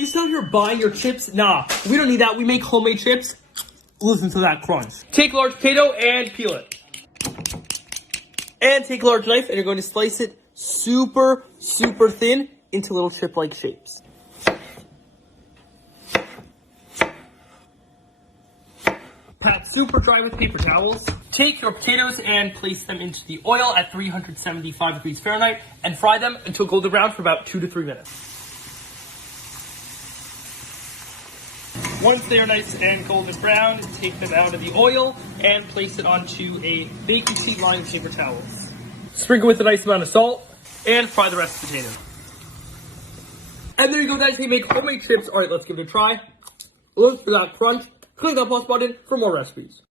you still here buying your chips? Nah, we don't need that. We make homemade chips. Listen to that crunch. Take a large potato and peel it. And take a large knife and you're going to slice it super, super thin into little chip-like shapes. Pat super dry with paper towels. Take your potatoes and place them into the oil at 375 degrees Fahrenheit and fry them until golden brown for about 2 to 3 minutes. Once they are nice and golden brown, take them out of the oil and place it onto a baking sheet lined with paper towels. Sprinkle with a nice amount of salt and fry the rest of the potato. And there you go, guys. We make homemade chips. All right, let's give it a try. Look for that crunch. Click that plus button for more recipes.